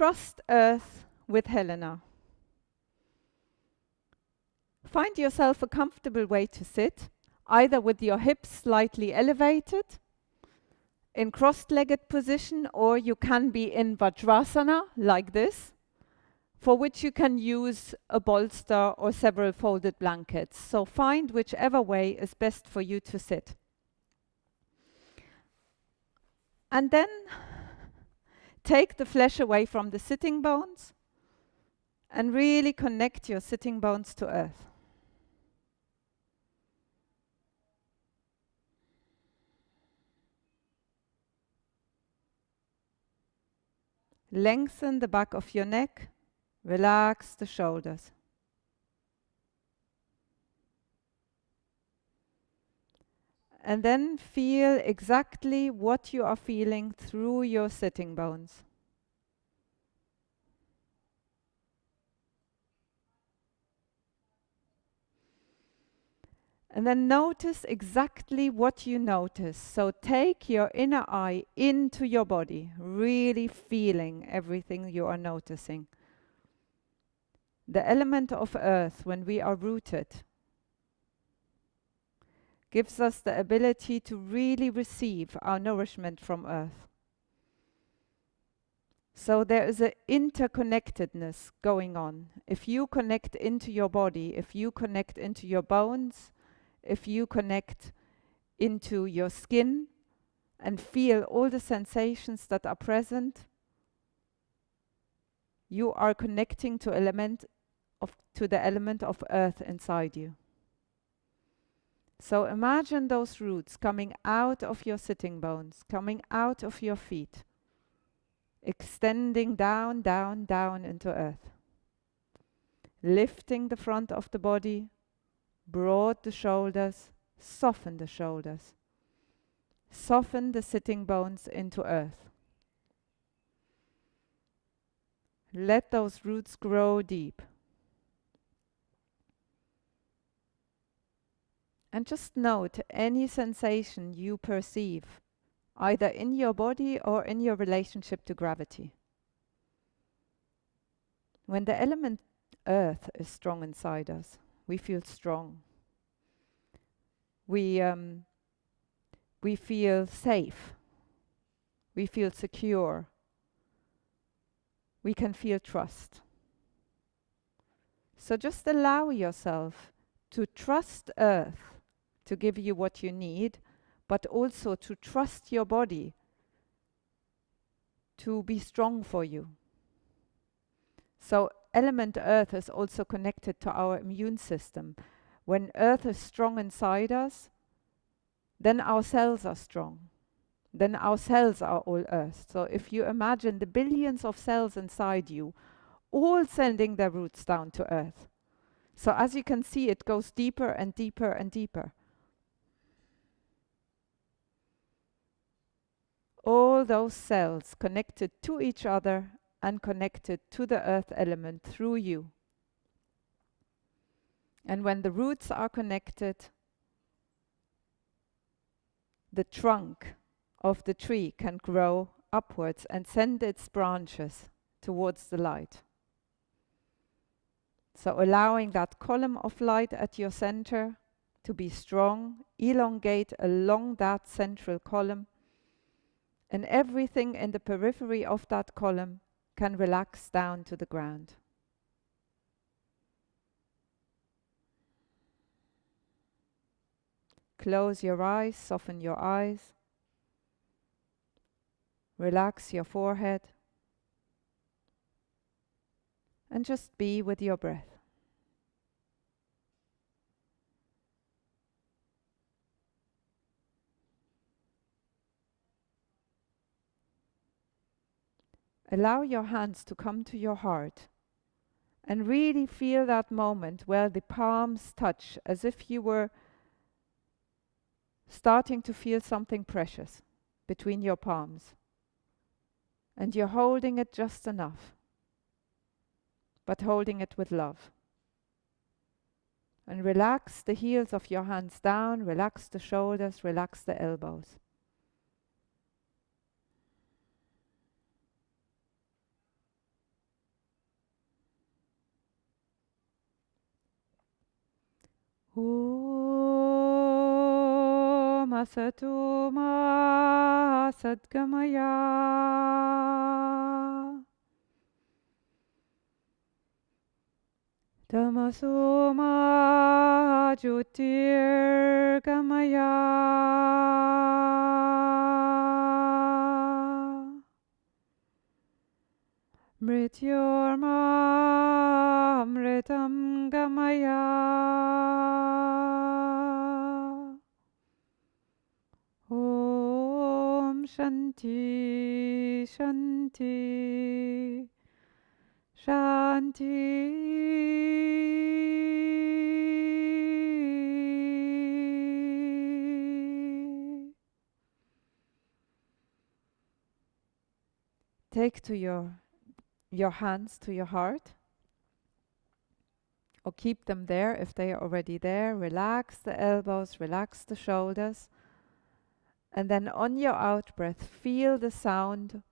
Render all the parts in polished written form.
trust Earth with Helena. Find yourself a comfortable way to sit, either with your hips slightly elevated, in cross-legged position, or you can be in Vajrasana, like this, for which you can use a bolster or several folded blankets. So find whichever way is best for you to sit. And then take the flesh away from the sitting bones and really connect your sitting bones to earth. Lengthen the back of your neck, relax the shoulders. And then feel exactly what you are feeling through your sitting bones. And then notice exactly what you notice. So take your inner eye into your body, really feeling everything you are noticing. The element of earth, when we are rooted, gives us the ability to really receive our nourishment from earth. So there is an interconnectedness going on. If you connect into your body, if you connect into your bones, if you connect into your skin and feel all the sensations that are present, you are connecting to the element of earth inside you. So imagine those roots coming out of your sitting bones, coming out of your feet, extending down, down, down into earth. Lifting the front of the body, broad the shoulders, soften the shoulders. Soften the sitting bones into earth. Let those roots grow deep. And just note any sensation you perceive, either in your body or in your relationship to gravity. When the element earth is strong inside us, we feel strong. We feel safe. We feel secure. We can feel trust. So just allow yourself to trust earth to give you what you need, but also to trust your body to be strong for you. So element earth is also connected to our immune system. When earth is strong inside us, then our cells are strong. Then our cells are all earth. So if you imagine the billions of cells inside you, all sending their roots down to earth. So as you can see, it goes deeper and deeper and deeper. All those cells connected to each other and connected to the earth element through you. And when the roots are connected, the trunk of the tree can grow upwards and send its branches towards the light. So allowing that column of light at your center to be strong, elongate along that central column, and everything in the periphery of that column can relax down to the ground. Close your eyes, soften your eyes. Relax your forehead. And just be with your breath. Allow your hands to come to your heart and really feel that moment where the palms touch, as if you were starting to feel something precious between your palms. And you're holding it just enough, but holding it with love. And relax the heels of your hands down, relax the shoulders, relax the elbows. Om Asatu Ma Sadgamaya. Tamaso Ma Jyotirgamaya. Mrityorma Amritam Gamaya. Om Shanti Shanti Shanti. Take to your hands to your heart, or keep them there if they are already there. Relax the elbows, relax the shoulders, and then on your out breath, feel the sound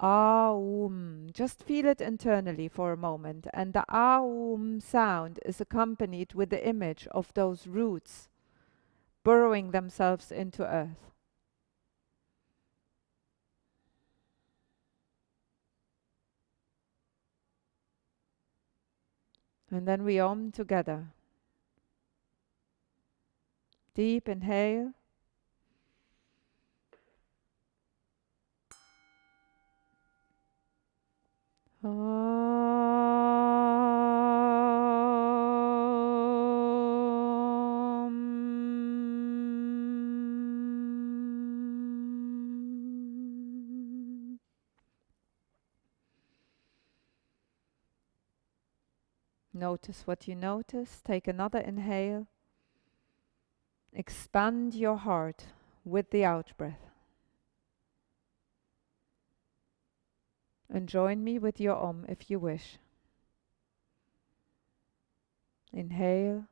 Aum. Just feel it internally for a moment, and the Aum sound is accompanied with the image of those roots burrowing themselves into earth. And then we Om together. Deep inhale. Notice what you notice. Take another inhale. Expand your heart with the out breath. And join me with your Om if you wish. Inhale.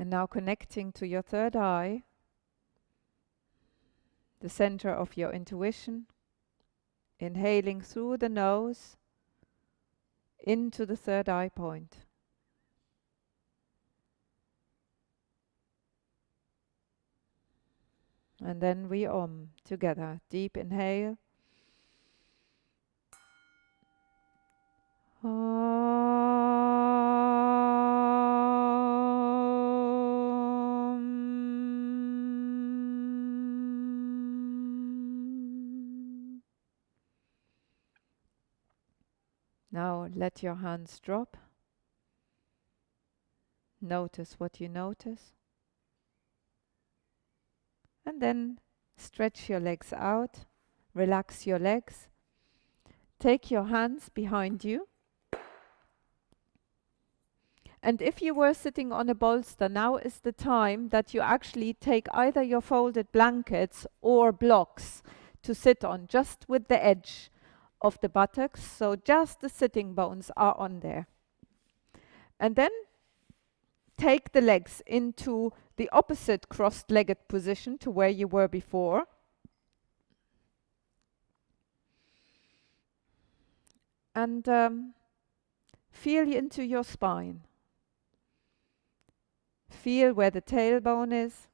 And now connecting to your third eye, the center of your intuition, inhaling through the nose into the third eye point. And then we Om together. Deep inhale. Now let your hands drop. Notice what you notice. And then stretch your legs out. Relax your legs. Take your hands behind you. And if you were sitting on a bolster, now is the time that you actually take either your folded blankets or blocks to sit on, just with the edge of the buttocks, so just the sitting bones are on there. And then take the legs into the opposite crossed-legged position to where you were before. And feel into your spine. Feel where the tailbone is,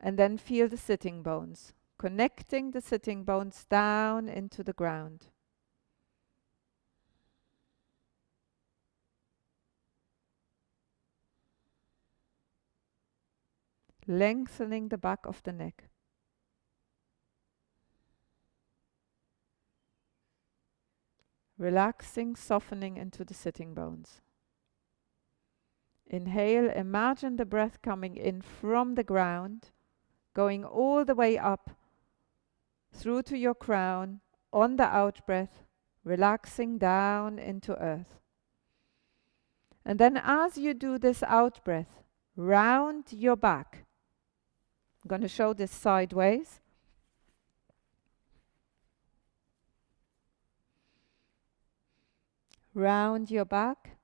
and then feel the sitting bones, connecting the sitting bones down into the ground. Lengthening the back of the neck. Relaxing, softening into the sitting bones. Inhale, imagine the breath coming in from the ground, going all the way up through to your crown. On the out breath, relaxing down into earth. And then as you do this out breath, round your back. I'm going to show this sideways. Round your back,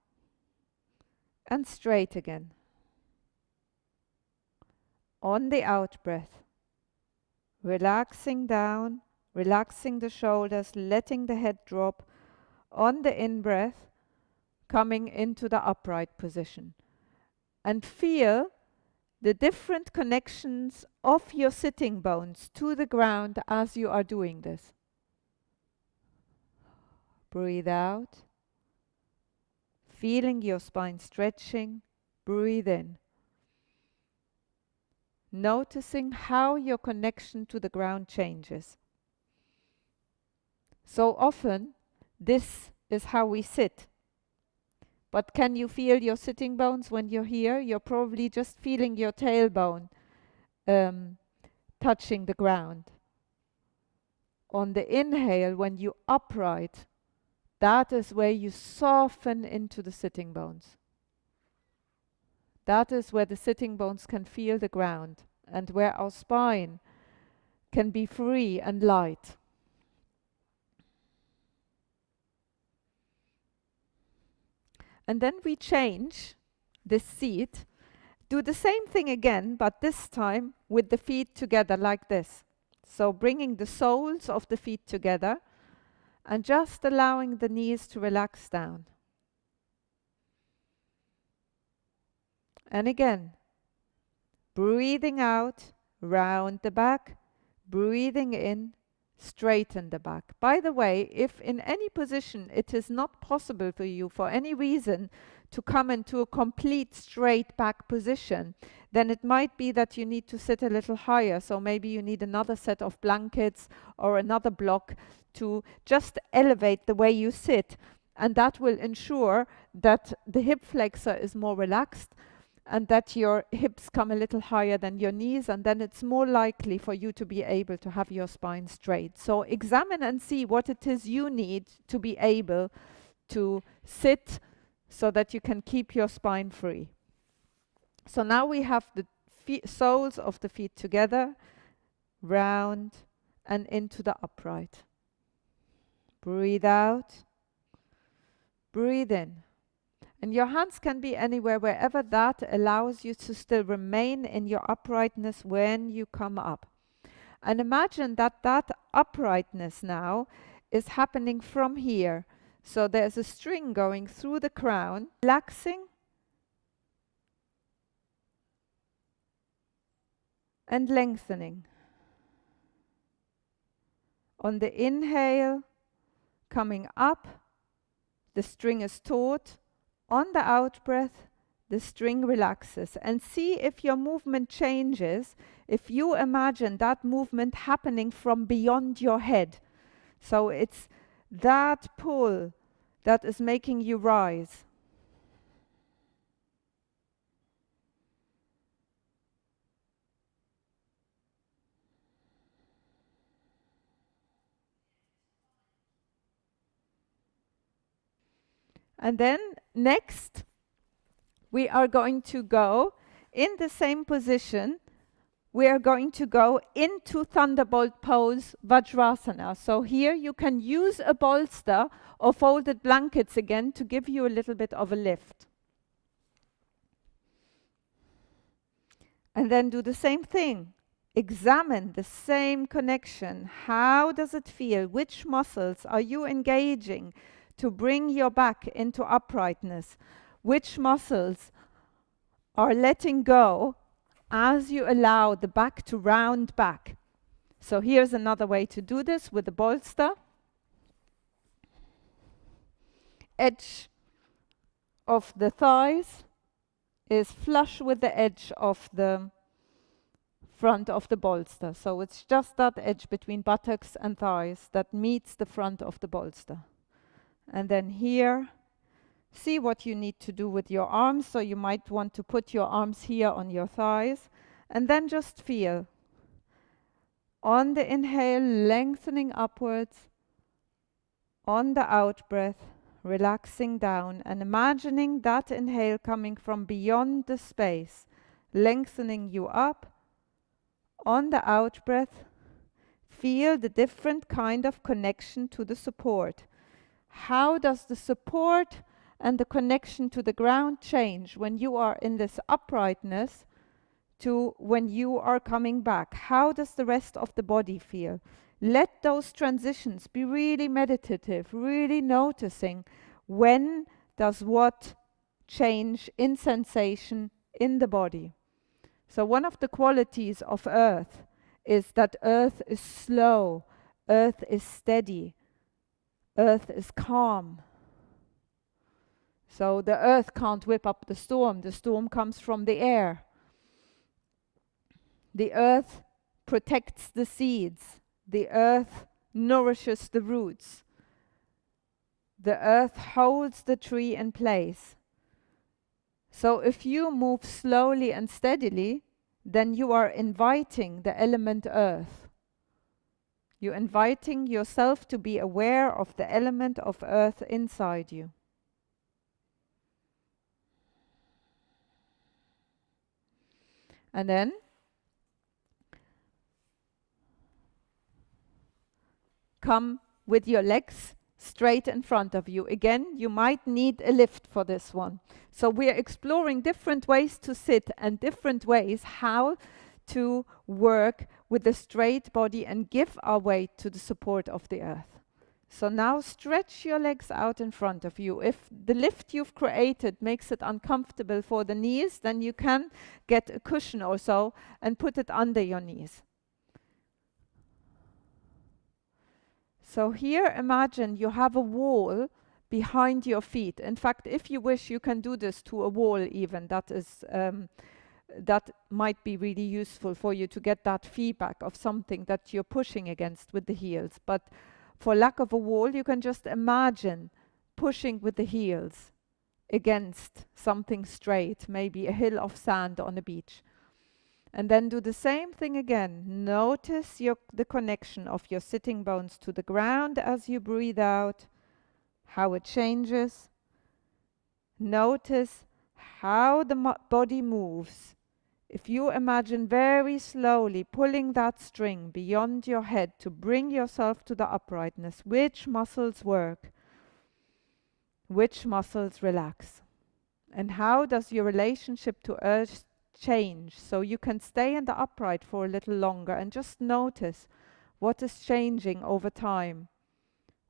and straight again. On the out breath, relaxing down, relaxing the shoulders, letting the head drop. On the in breath, coming into the upright position. And feel the different connections of your sitting bones to the ground as you are doing this. Breathe out, feeling your spine stretching. Breathe in, noticing how your connection to the ground changes. So often, this is how we sit. But can you feel your sitting bones when you're here? You're probably just feeling your tailbone touching the ground. On the inhale, when you upright, that is where you soften into the sitting bones. That is where the sitting bones can feel the ground and where our spine can be free and light. And then we change this seat, do the same thing again, but this time with the feet together like this. So bringing the soles of the feet together and just allowing the knees to relax down. And again, breathing out, round the back, breathing in, straighten the back. By the way, if in any position it is not possible for you for any reason to come into a complete straight back position, then it might be that you need to sit a little higher. So maybe you need another set of blankets or another block to just elevate the way you sit. And that will ensure that the hip flexor is more relaxed and that your hips come a little higher than your knees, and then it's more likely for you to be able to have your spine straight. So examine and see what it is you need to be able to sit so that you can keep your spine free. So now we have the soles of the feet together, round and into the upright. Breathe out, breathe in. And your hands can be anywhere, wherever that allows you to still remain in your uprightness when you come up. And imagine that that uprightness now is happening from here. So there's a string going through the crown, relaxing and lengthening. On the inhale, coming up, the string is taut. On the out breath, the string relaxes. And see if your movement changes, if you imagine that movement happening from beyond your head. So it's that pull that is making you rise. And then next, we are going to go in the same position. We are going to go into Thunderbolt pose, Vajrasana. So here you can use a bolster or folded blankets again to give you a little bit of a lift. And then do the same thing. Examine the same connection. How does it feel? Which muscles are you engaging to bring your back into uprightness? Which muscles are letting go as you allow the back to round back? So here's another way to do this with the bolster. Edge of the thighs is flush with the edge of the front of the bolster. So it's just that edge between buttocks and thighs that meets the front of the bolster. And then here, see what you need to do with your arms. So you might want to put your arms here on your thighs. And then just feel. On the inhale, lengthening upwards. On the out breath, relaxing down. And imagining that inhale coming from beyond the space, lengthening you up. On the out breath, feel the different kind of connection to the support. How does the support and the connection to the ground change when you are in this uprightness to when you are coming back? How does the rest of the body feel? Let those transitions be really meditative, really noticing when does what change in sensation in the body. So one of the qualities of earth is that earth is slow, earth is steady, earth is calm. So the earth can't whip up the storm comes from the air. The earth protects the seeds, the earth nourishes the roots, the earth holds the tree in place. So if you move slowly and steadily, then you are inviting the element earth. You're inviting yourself to be aware of the element of earth inside you. And then come with your legs straight in front of you. Again, you might need a lift for this one. So we are exploring different ways to sit and different ways how to work with a straight body and give our weight to the support of the earth. So now stretch your legs out in front of you. If the lift you've created makes it uncomfortable for the knees, then you can get a cushion or so and put it under your knees. So here imagine you have a wall behind your feet. In fact, if you wish, you can do this to a wall even. That might be really useful for you to get that feedback of something that you're pushing against with the heels. But for lack of a wall, you can just imagine pushing with the heels against something straight, maybe a hill of sand on a beach. And then do the same thing again. Notice the connection of your sitting bones to the ground as you breathe out, how it changes. Notice how the body moves. If you imagine very slowly pulling that string beyond your head to bring yourself to the uprightness, which muscles work? Which muscles relax? And how does your relationship to earth change, so you can stay in the upright for a little longer and just notice what is changing over time.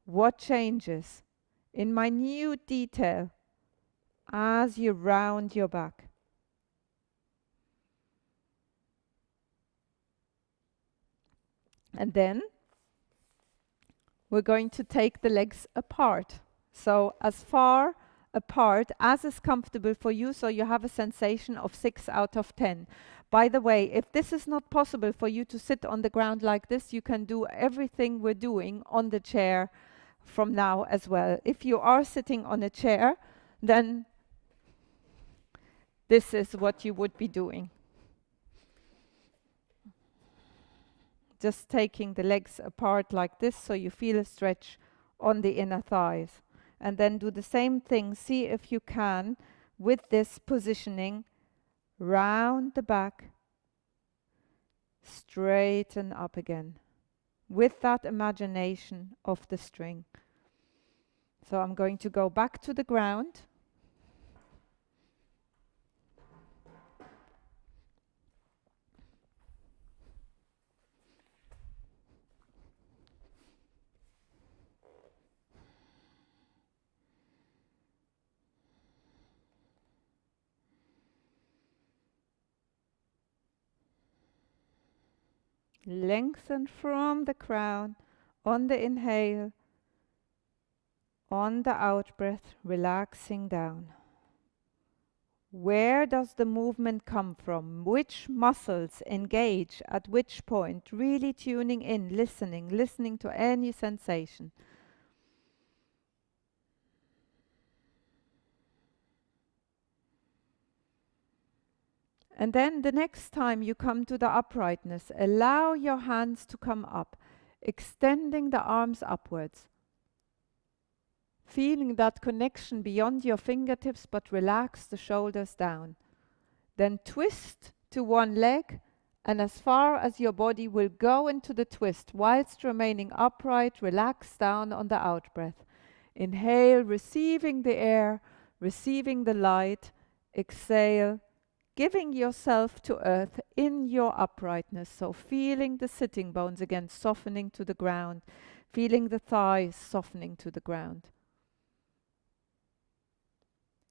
What changes in minute detail as you round your back. And then we're going to take the legs apart. So as far apart as is comfortable for you, so you have a sensation of 6 out of 10. By the way, if this is not possible for you to sit on the ground like this, you can do everything we're doing on the chair from now as well. If you are sitting on a chair, then this is what you would be doing. Just taking the legs apart like this, so you feel a stretch on the inner thighs. And then do the same thing. See if you can, with this positioning, round the back, straighten up again, with that imagination of the string. So I'm going to go back to the ground. Lengthen from the crown on the inhale, on the out breath, relaxing down. Where does the movement come from? Which muscles engage at which point? Really tuning in, listening to any sensation. And then the next time you come to the uprightness, allow your hands to come up, extending the arms upwards. Feeling that connection beyond your fingertips, but relax the shoulders down. Then twist to one leg, and as far as your body will go into the twist, whilst remaining upright, relax down on the out breath. Inhale, receiving the air receiving the light. Exhale, giving yourself to earth in your uprightness. So feeling the sitting bones again softening to the ground, feeling the thighs softening to the ground.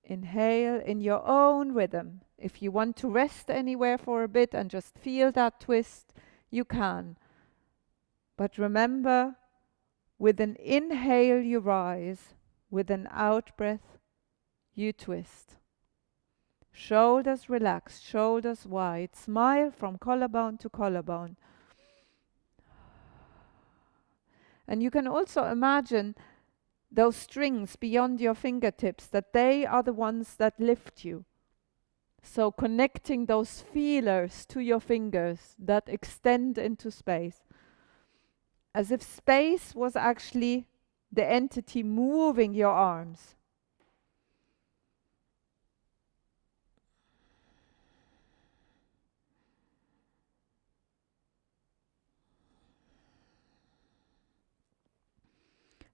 Inhale in your own rhythm. If you want to rest anywhere for a bit and just feel that twist, you can. But remember, with an inhale you rise, with an out breath you twist. Shoulders relaxed, shoulders wide, smile from collarbone to collarbone. And you can also imagine those strings beyond your fingertips, that they are the ones that lift you. So connecting those feelers to your fingers that extend into space. As if space was actually the entity moving your arms.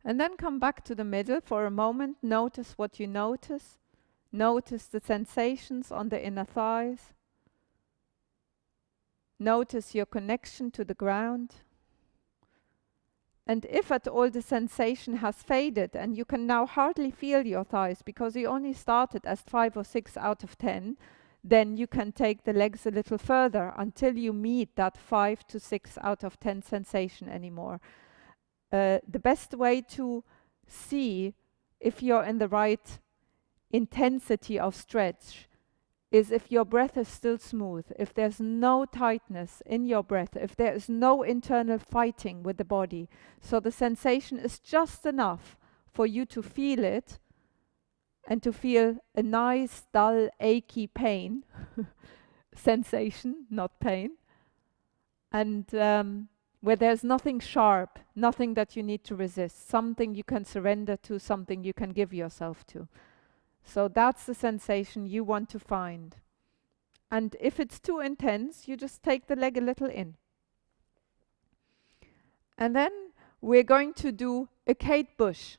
And then come back to the middle for a moment. Notice what you notice. Notice the sensations on the inner thighs. Notice your connection to the ground. And if at all the sensation has faded and you can now hardly feel your thighs because you only started as 5 or 6 out of 10, then you can take the legs a little further until you meet that 5 to 6 out of 10 sensation anymore. The best way to see if you're in the right intensity of stretch is if your breath is still smooth, if there's no tightness in your breath, if there is no internal fighting with the body. So the sensation is just enough for you to feel it and to feel a nice, dull, achy pain sensation, not pain. And where there's nothing sharp, nothing that you need to resist, something you can surrender to, something you can give yourself to. So that's the sensation you want to find. And if it's too intense, you just take the leg a little in. And then we're going to do a Kate Bush.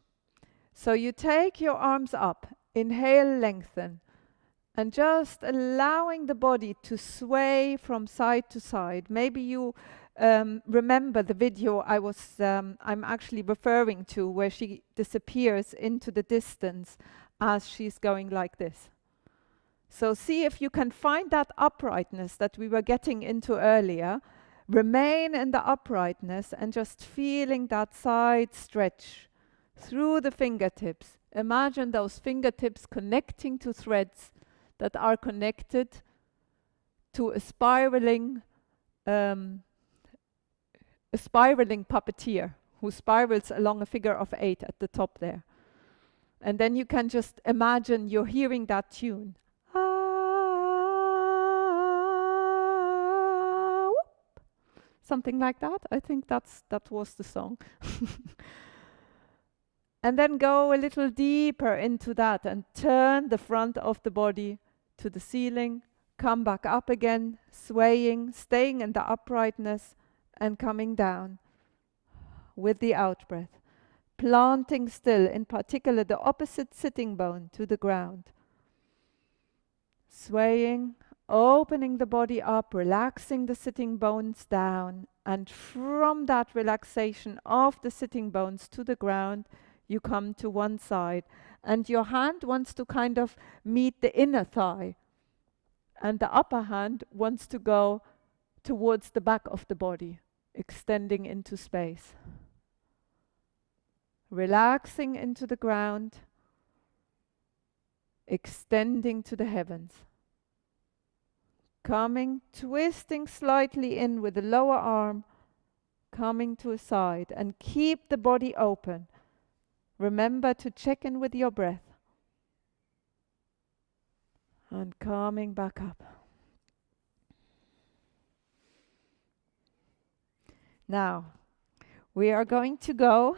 So you take your arms up, inhale, lengthen, and just allowing the body to sway from side to side. Maybe you remember the video I'm actually referring to, where she disappears into the distance as she's going like this. So see if you can find that uprightness that we were getting into earlier. Remain in the uprightness and just feeling that side stretch through the fingertips. Imagine those fingertips connecting to threads that are connected to a spiraling puppeteer who spirals along a figure of 8 at the top there. And then you can just imagine you're hearing that tune. Something like that. I think that was the song. And then go a little deeper into that and turn the front of the body to the ceiling. Come back up again, swaying, staying in the uprightness and coming down with the out breath. Planting still, in particular the opposite sitting bone to the ground. Swaying, opening the body up, relaxing the sitting bones down, and from that relaxation of the sitting bones to the ground, you come to one side. And your hand wants to kind of meet the inner thigh, and the upper hand wants to go towards the back of the body, extending into space. Relaxing into the ground, extending to the heavens. Coming, twisting slightly in with the lower arm, coming to a side, and keep the body open. Remember to check in with your breath. And coming back up. Now, we are going to go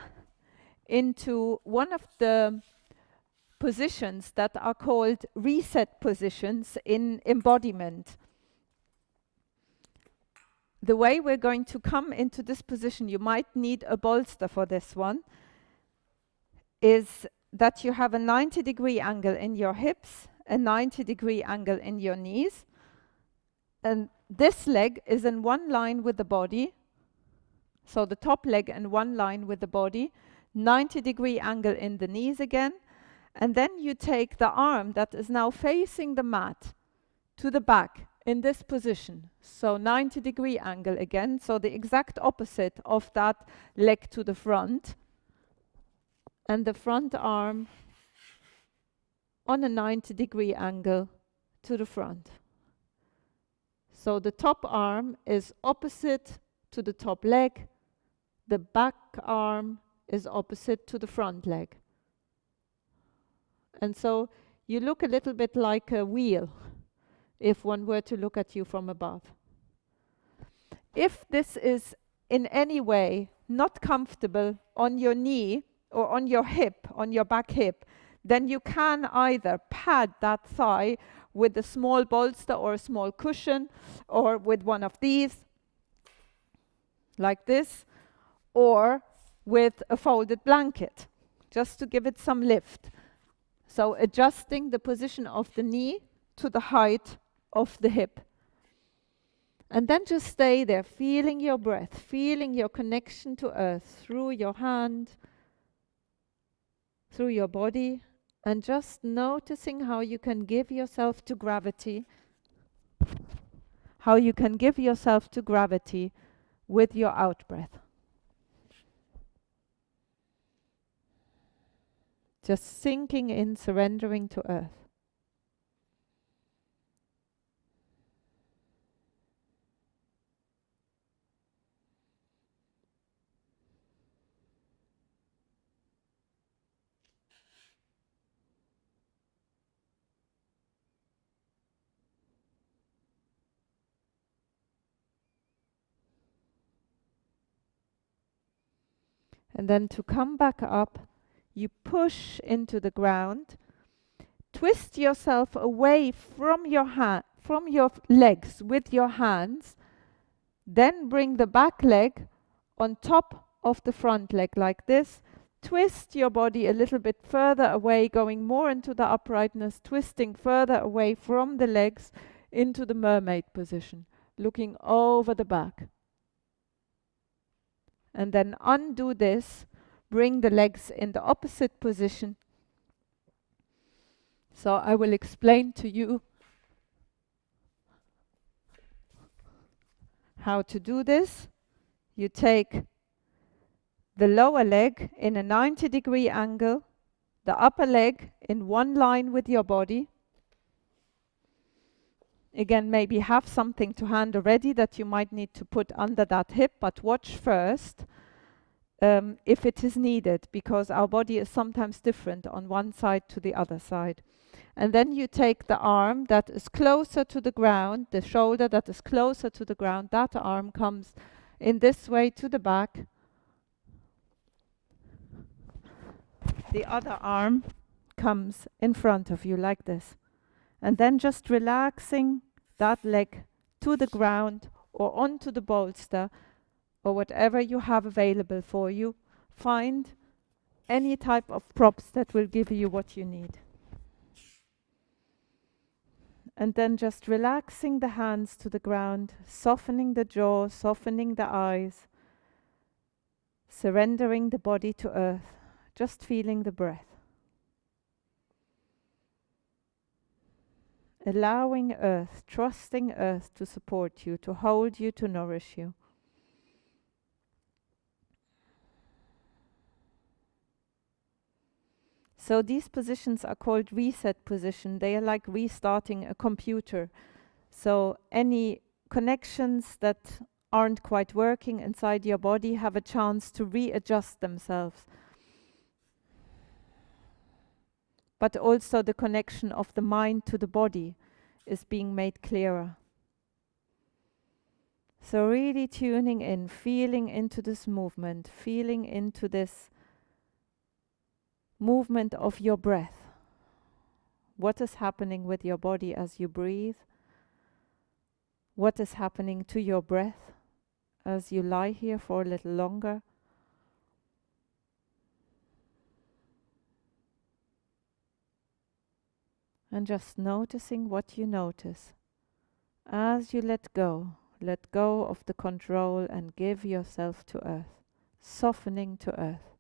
into one of the positions that are called reset positions in embodiment. The way we're going to come into this position, you might need a bolster for this one, is that you have a 90-degree angle in your hips, a 90-degree angle in your knees, and this leg is in one line with the body, so the top leg in one line with the body, 90-degree angle in the knees again, and then you take the arm that is now facing the mat to the back in this position. So 90-degree angle again, so the exact opposite of that leg to the front. And the front arm on a 90-degree angle to the front. So the top arm is opposite to the top leg, the back arm is opposite to the front leg. And so you look a little bit like a wheel, if one were to look at you from above. If this is in any way not comfortable on your knee or on your hip, on your back hip, then you can either pad that thigh with a small bolster or a small cushion, or with one of these, like this, or with a folded blanket, just to give it some lift. So adjusting the position of the knee to the height of the hip. And then just stay there, feeling your breath, feeling your connection to earth through your hand, through your body, and just noticing how you can give yourself to gravity, how you can give yourself to gravity with your out-breath. Just sinking in, surrendering to earth. And then to come back up, you push into the ground, twist yourself away from your legs with your hands, then bring the back leg on top of the front leg like this. Twist your body a little bit further away, going more into the uprightness, twisting further away from the legs into the mermaid position, looking over the back. And then undo this, bring the legs in the opposite position. So I will explain to you how to do this. You take the lower leg in a 90-degree angle, the upper leg in one line with your body. Again, maybe have something to hand already that you might need to put under that hip, but watch first if it is needed, because our body is sometimes different on one side to the other side. And then you take the arm that is closer to the ground, the shoulder that is closer to the ground, that arm comes in this way to the back. The other arm comes in front of you like this. And then just relaxing that leg to the ground or onto the bolster or whatever you have available for you. Find any type of props that will give you what you need. And then just relaxing the hands to the ground, softening the jaw, softening the eyes, surrendering the body to earth, just feeling the breath. Allowing earth, trusting earth to support you, to hold you, to nourish you. So these positions are called reset position. They are like restarting a computer. So any connections that aren't quite working inside your body have a chance to readjust themselves. But also the connection of the mind to the body is being made clearer. So really tuning in, feeling into this movement, feeling into this movement of your breath. What is happening with your body as you breathe? What is happening to your breath as you lie here for a little longer? And just noticing what you notice as you let go of the control and give yourself to earth, softening to earth.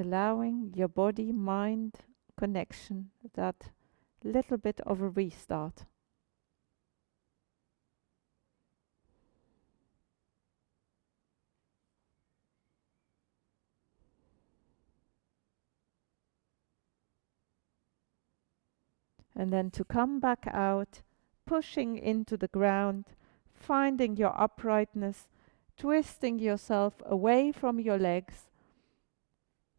Allowing your body-mind connection that little bit of a restart. And then to come back out, pushing into the ground, finding your uprightness, twisting yourself away from your legs.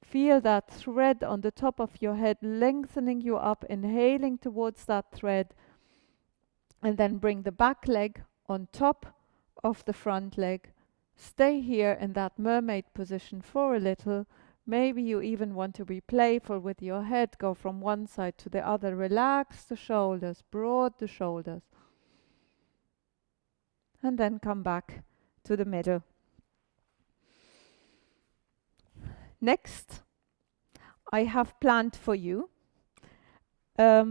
Feel that thread on the top of your head lengthening you up, inhaling towards that thread, and then bring the back leg on top of the front leg. Stay here in that mermaid position for a little. Maybe you even want to be playful with your head, go from one side to the other, relax the shoulders, broad the shoulders, and then come back to the middle. Next, I have planned for you a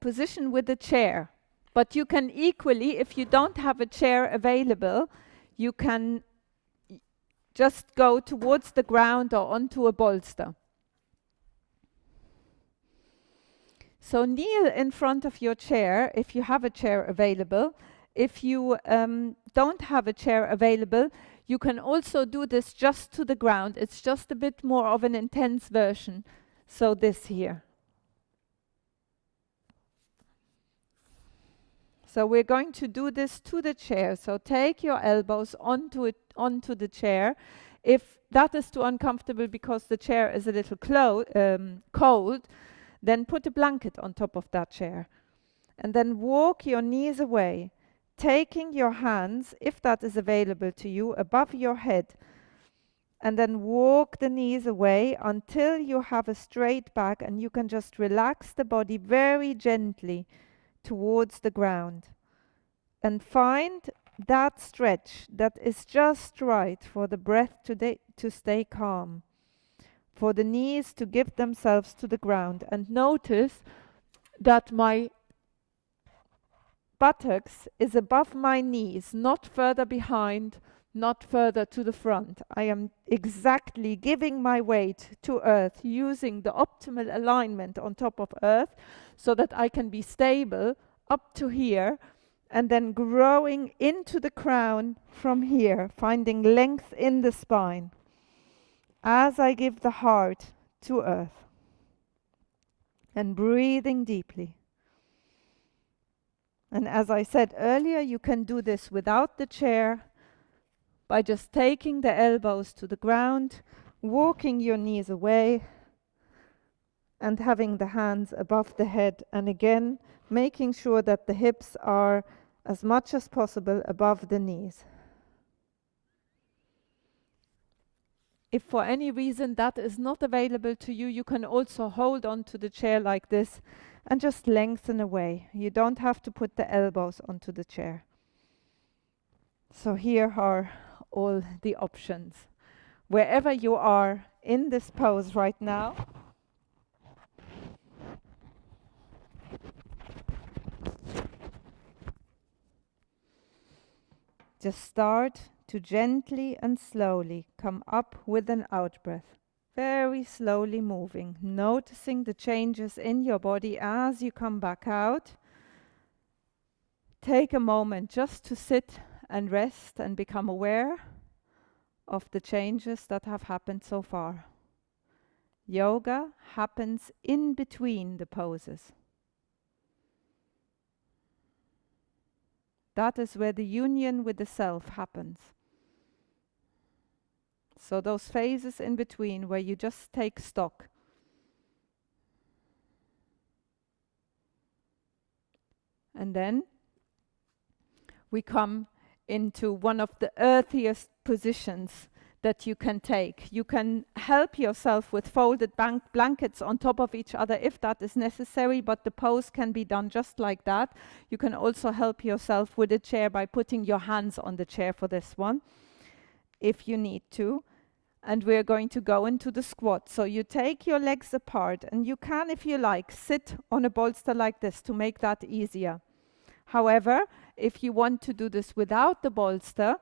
position with a chair, but you can equally, if you don't have a chair available, you can just go towards the ground or onto a bolster. So kneel in front of your chair if you have a chair available. If you don't have a chair available, you can also do this just to the ground. It's just a bit more of an intense version. So this here. So we're going to do this to the chair. So take your elbows onto the chair. If that is too uncomfortable because the chair is a little cold, then put a blanket on top of that chair. And then walk your knees away, taking your hands, if that is available to you, above your head. And then walk the knees away until you have a straight back and you can just relax the body very gently towards the ground. And find that stretch that is just right for the breath to stay calm, for the knees to give themselves to the ground. And notice that my buttocks is above my knees, not further behind, not further to the front. I am exactly giving my weight to earth, using the optimal alignment on top of earth so that I can be stable up to here and then growing into the crown from here, finding length in the spine as I give the heart to earth and breathing deeply. And as I said earlier, you can do this without the chair by just taking the elbows to the ground, walking your knees away, and having the hands above the head. And again, making sure that the hips are as much as possible above the knees. If for any reason that is not available to you, you can also hold on to the chair like this and just lengthen away. You don't have to put the elbows onto the chair. So here are all the options. Wherever you are in this pose right now, just start to gently and slowly come up with an out breath. Very slowly moving, noticing the changes in your body as you come back out. Take a moment just to sit and rest and become aware of the changes that have happened so far. Yoga happens in between the poses. That is where the union with the self happens. So those phases in between where you just take stock. And then we come into one of the earthiest positions that you can take. You can help yourself with folded blankets on top of each other if that is necessary, but the pose can be done just like that. You can also help yourself with a chair by putting your hands on the chair for this one, if you need to. And we're going to go into the squat. So you take your legs apart, and you can, if you like, sit on a bolster like this to make that easier. However, if you want to do this without the bolster,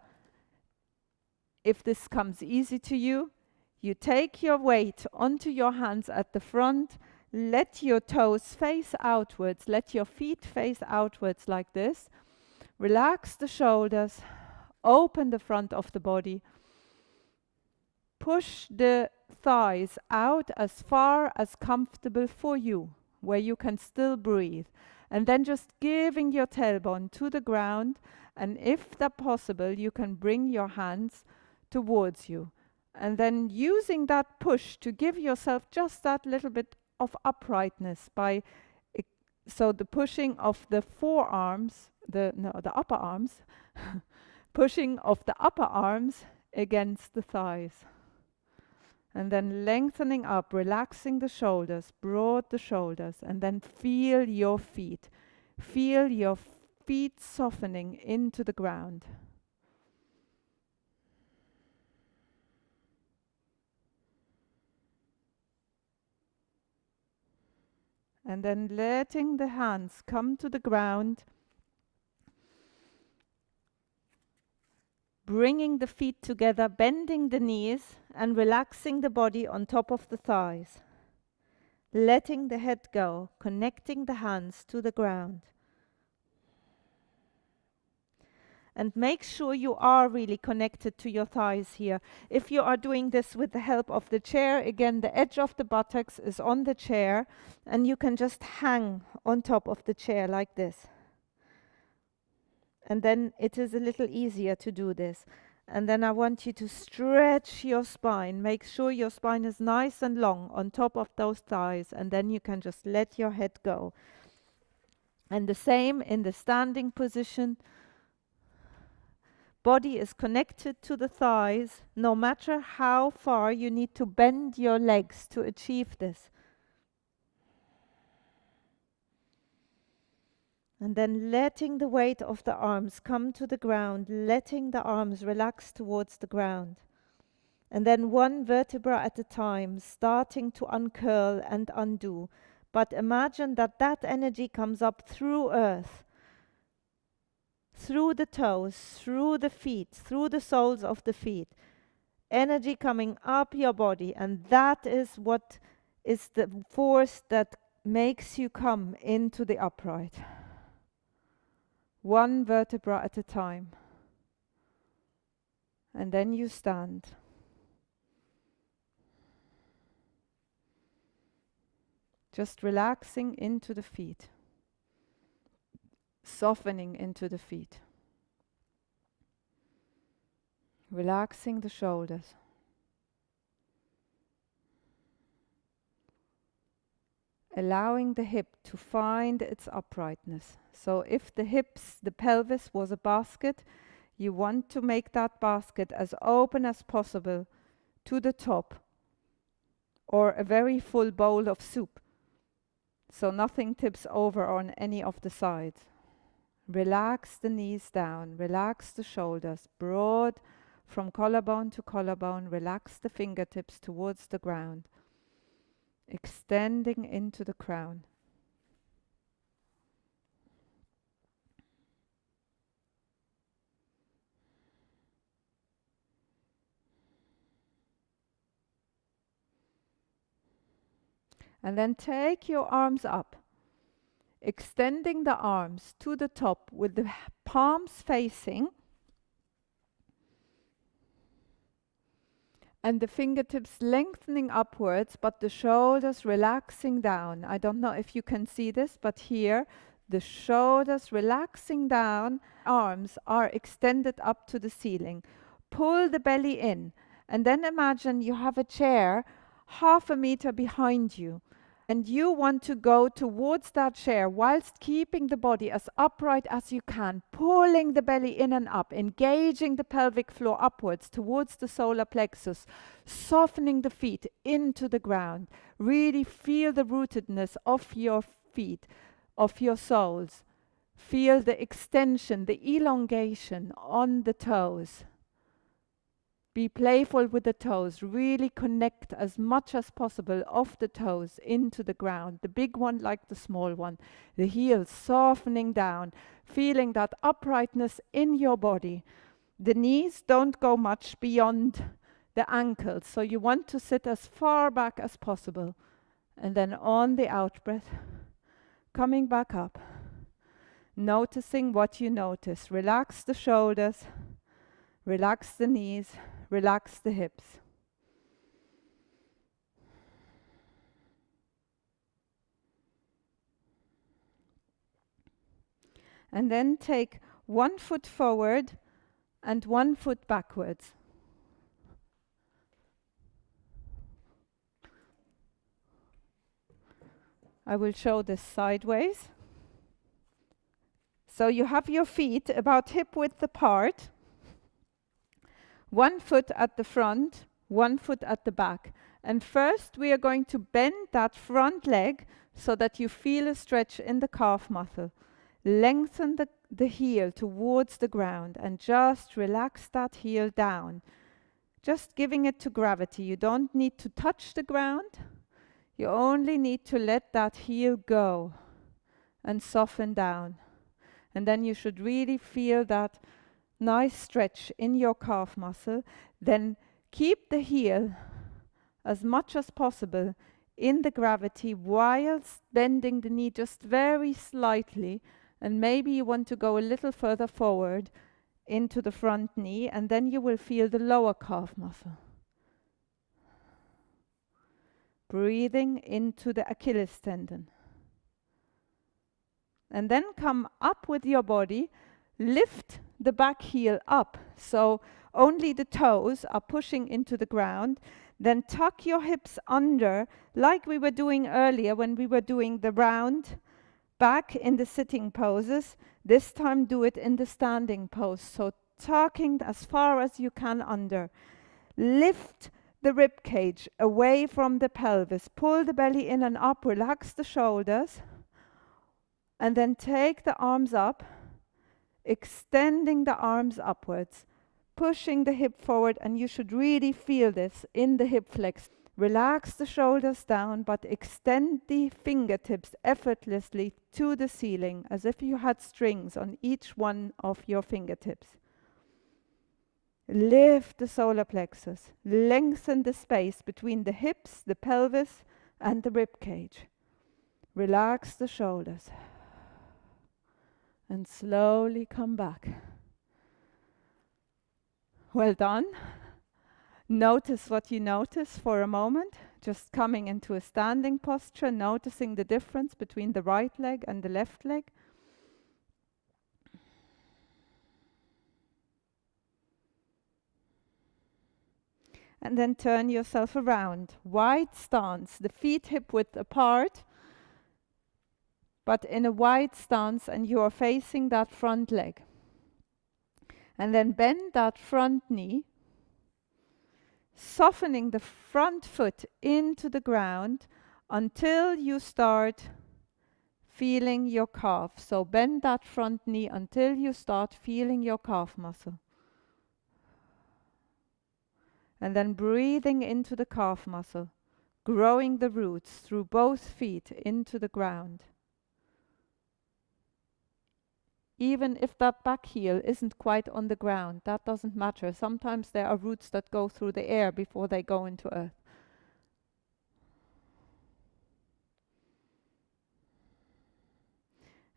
if this comes easy to you, you take your weight onto your hands at the front, let your toes face outwards, let your feet face outwards like this. Relax the shoulders, open the front of the body. Push the thighs out as far as comfortable for you, where you can still breathe. And then just giving your tailbone to the ground, and if that's possible, you can bring your hands towards you. And then using that push to give yourself just that little bit of uprightness by, so the pushing of the forearms, the upper arms, pushing of the upper arms against the thighs. And then lengthening up, relaxing the shoulders, broad the shoulders, and then feel your feet. Feel your feet softening into the ground. And then letting the hands come to the ground, bringing the feet together, bending the knees, and relaxing the body on top of the thighs. Letting the head go, connecting the hands to the ground. And make sure you are really connected to your thighs here. If you are doing this with the help of the chair, again, the edge of the buttocks is on the chair, and you can just hang on top of the chair like this. And then it is a little easier to do this. And then I want you to stretch your spine. Make sure your spine is nice and long on top of those thighs, and then you can just let your head go. And the same in the standing position. Body is connected to the thighs, no matter how far you need to bend your legs to achieve this. And then letting the weight of the arms come to the ground, letting the arms relax towards the ground. And then one vertebra at a time, starting to uncurl and undo. But imagine that that energy comes up through earth, through the toes, through the feet, through the soles of the feet. Energy coming up your body, and that is what is the force that makes you come into the upright. One vertebra at a time. And then you stand. Just relaxing into the feet. Softening into the feet. Relaxing the shoulders. Allowing the hip to find its uprightness. So if the hips, the pelvis was a basket, you want to make that basket as open as possible to the top, or a very full bowl of soup, so nothing tips over on any of the sides. Relax the knees down, relax the shoulders, broad from collarbone to collarbone, relax the fingertips towards the ground, extending into the crown. And then take your arms up, extending the arms to the top with the palms facing and the fingertips lengthening upwards, but the shoulders relaxing down. I don't know if you can see this, but here the shoulders relaxing down, arms are extended up to the ceiling. Pull the belly in, and then imagine you have a chair half a meter behind you. And you want to go towards that chair whilst keeping the body as upright as you can, pulling the belly in and up, engaging the pelvic floor upwards towards the solar plexus, softening the feet into the ground. Really feel the rootedness of your feet, of your soles. Feel the extension, the elongation on the toes. Be playful with the toes. Really connect as much as possible of the toes into the ground. The big one like the small one. The heels softening down. Feeling that uprightness in your body. The knees don't go much beyond the ankles. So you want to sit as far back as possible. And then on the out breath, coming back up. Noticing what you notice. Relax the shoulders. Relax the knees. Relax the hips. And then take 1 foot forward and 1 foot backwards. I will show this sideways. So you have your feet about hip width apart. 1 foot at the front, 1 foot at the back. And first we are going to bend that front leg so that you feel a stretch in the calf muscle. Lengthen the heel towards the ground and just relax that heel down. Just giving it to gravity. You don't need to touch the ground. You only need to let that heel go and soften down. And then you should really feel that nice stretch in your calf muscle. Then keep the heel as much as possible in the gravity whilst bending the knee just very slightly, and maybe you want to go a little further forward into the front knee, and then you will feel the lower calf muscle. Breathing into the Achilles tendon. And then come up with your body, lift the back heel up, so only the toes are pushing into the ground. Then tuck your hips under, like we were doing earlier when we were doing the round back in the sitting poses. This time do it in the standing pose, so tucking as far as you can under. Lift the rib cage away from the pelvis, pull the belly in and up, relax the shoulders, and then take the arms up, extending the arms upwards, pushing the hip forward, and you should really feel this in the hip flex. Relax the shoulders down, but extend the fingertips effortlessly to the ceiling, as if you had strings on each one of your fingertips. Lift the solar plexus. Lengthen the space between the hips, the pelvis, and the rib cage. Relax the shoulders. And slowly come back. Well done. Notice what you notice for a moment. Just coming into a standing posture, noticing the difference between the right leg and the left leg. And then turn yourself around. Wide stance, the feet hip width apart, but in a wide stance, and you are facing that front leg. And then bend that front knee, softening the front foot into the ground until you start feeling your calf. So bend that front knee until you start feeling your calf muscle. And then breathing into the calf muscle, growing the roots through both feet into the ground. Even if that back heel isn't quite on the ground, that doesn't matter. Sometimes there are roots that go through the air before they go into earth.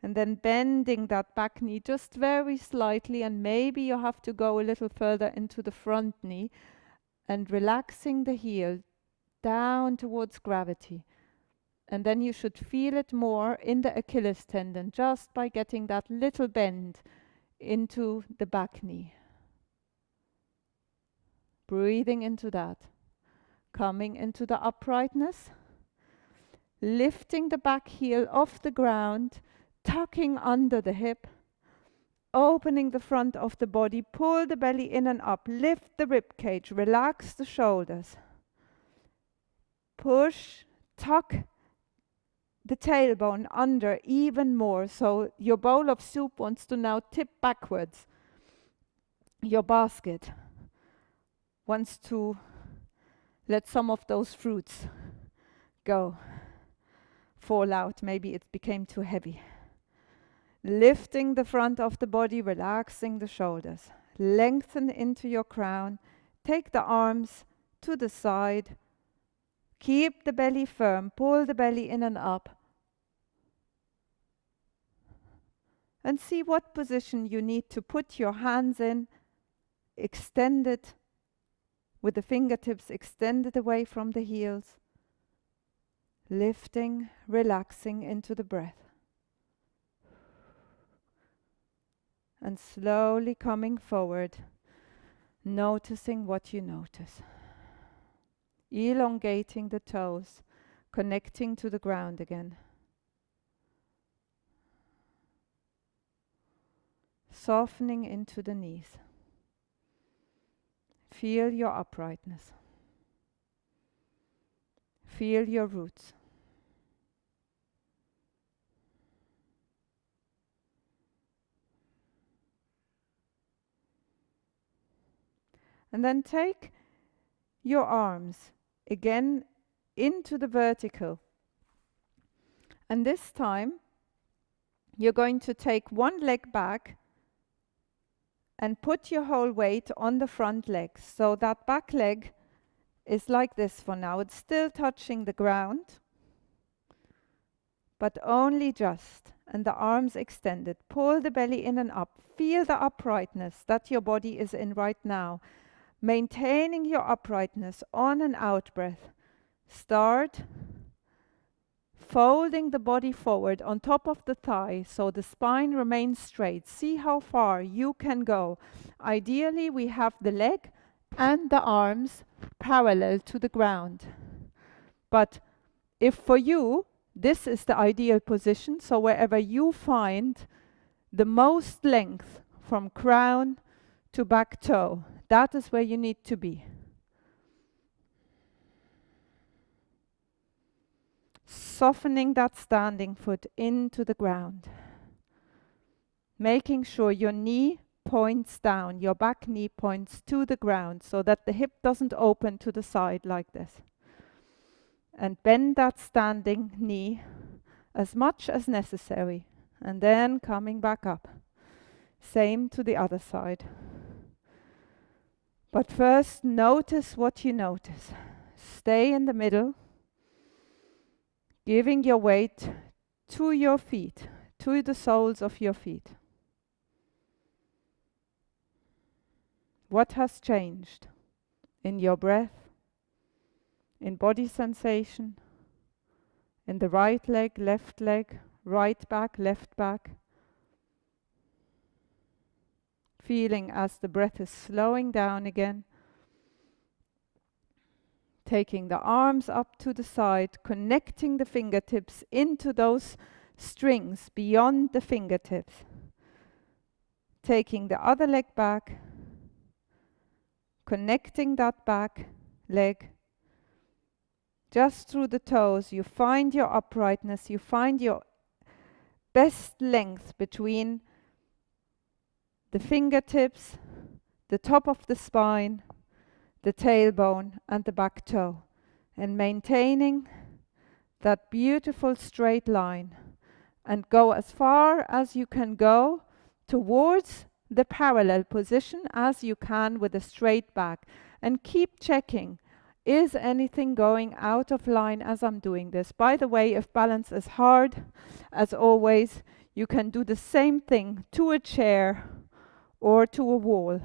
And then bending that back knee just very slightly, and maybe you have to go a little further into the front knee, and relaxing the heel down towards gravity. And then you should feel it more in the Achilles tendon just by getting that little bend into the back knee. Breathing into that. Coming into the uprightness. Lifting the back heel off the ground, tucking under the hip, opening the front of the body, pull the belly in and up, lift the rib cage, relax the shoulders. Push, tuck the tailbone under even more, so your bowl of soup wants to now tip backwards. Your basket wants to let some of those fruits go, fall out. Maybe it became too heavy. Lifting the front of the body, relaxing the shoulders. Lengthen into your crown. Take the arms to the side. Keep the belly firm. Pull the belly in and up. And see what position you need to put your hands in. Extended with the fingertips extended away from the heels. Lifting, relaxing into the breath. And slowly coming forward, noticing what you notice. Elongating the toes, connecting to the ground again. Softening into the knees. Feel your uprightness. Feel your roots. And then take your arms again into the vertical. And this time, you're going to take one leg back and put your whole weight on the front leg. So that back leg is like this for now. It's still touching the ground, but only just. And the arms extended. Pull the belly in and up. Feel the uprightness that your body is in right now. Maintaining your uprightness on an out breath. Start folding the body forward on top of the thigh so the spine remains straight. See how far you can go. Ideally, we have the leg and the arms parallel to the ground. But if for you, this is the ideal position, so wherever you find the most length from crown to back toe, that is where you need to be. Softening that standing foot into the ground. Making sure your knee points down, your back knee points to the ground so that the hip doesn't open to the side like this. And bend that standing knee as much as necessary. And then coming back up. Same to the other side. But first, notice what you notice. Stay in the middle, giving your weight to your feet, to the soles of your feet. What has changed in your breath, in body sensation, in the right leg, right back, left back? Feeling as the breath is slowing down again. Taking the arms up to the side, connecting the fingertips into those strings beyond the fingertips. Taking the other leg back, connecting that back leg. Just through the toes, you find your uprightness, you find your best length between the fingertips, the top of the spine, the tailbone and the back toe, and maintaining that beautiful straight line, and go as far as you can go towards the parallel position as you can with a straight back, and keep checking, is anything going out of line as I'm doing this? By the way, if balance is hard, as always, you can do the same thing to a chair or to a wall.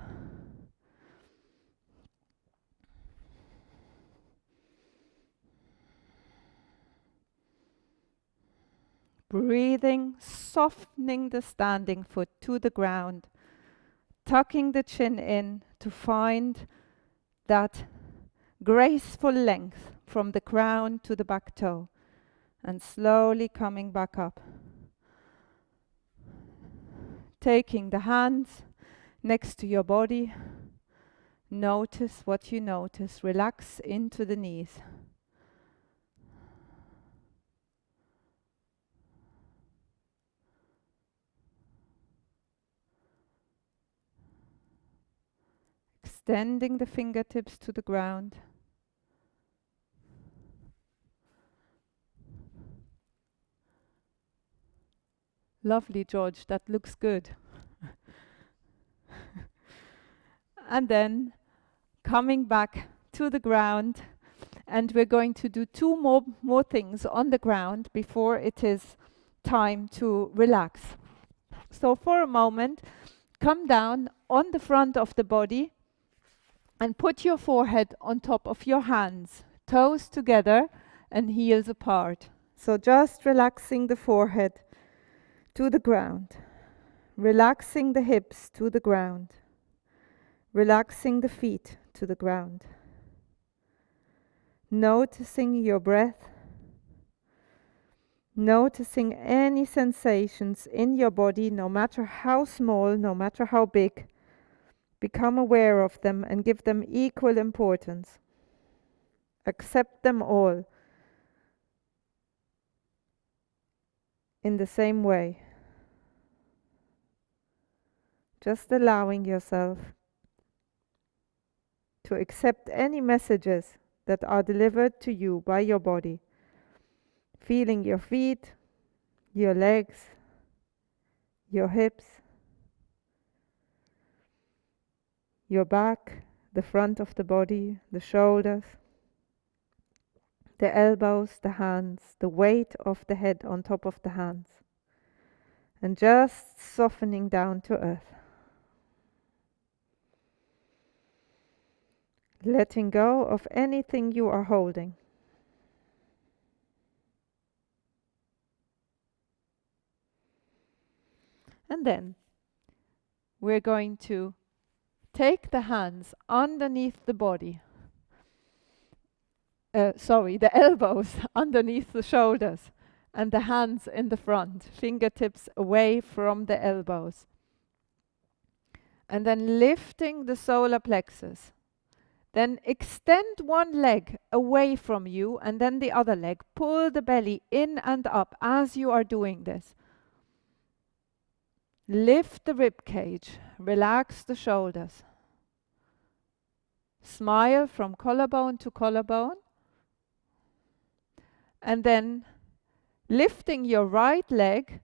Breathing, softening the standing foot to the ground, tucking the chin in to find that graceful length from the crown to the back toe. and slowly coming back up. Taking the hands next to your body, notice what you notice. Relax into the knees. Extending the fingertips to the ground. Lovely, George, that looks good. And then coming back to the ground, and we're going to do two more things on the ground before it is time to relax. So for a moment, come down on the front of the body and put your forehead on top of your hands, toes together and heels apart. So just relaxing the forehead to the ground, relaxing the hips to the ground, relaxing the feet to the ground. Noticing your breath, noticing any sensations in your body, no matter how small, no matter how big. Become aware of them and give them equal importance. Accept them all in the same way. Just allowing yourself to accept any messages that are delivered to you by your body. Feeling your feet, your legs, your hips, your back, the front of the body, the shoulders, the elbows, the hands, the weight of the head on top of the hands. And just softening down to earth. Letting go of anything you are holding. And then we're going to take the hands underneath the body. The elbows underneath the shoulders and the hands in the front, fingertips away from the elbows. And then lifting the solar plexus. Then extend one leg away from you and then the other leg. Pull the belly in and up as you are doing this. Lift the rib cage, relax the shoulders. Smile from collarbone to collarbone. And then lifting your right leg.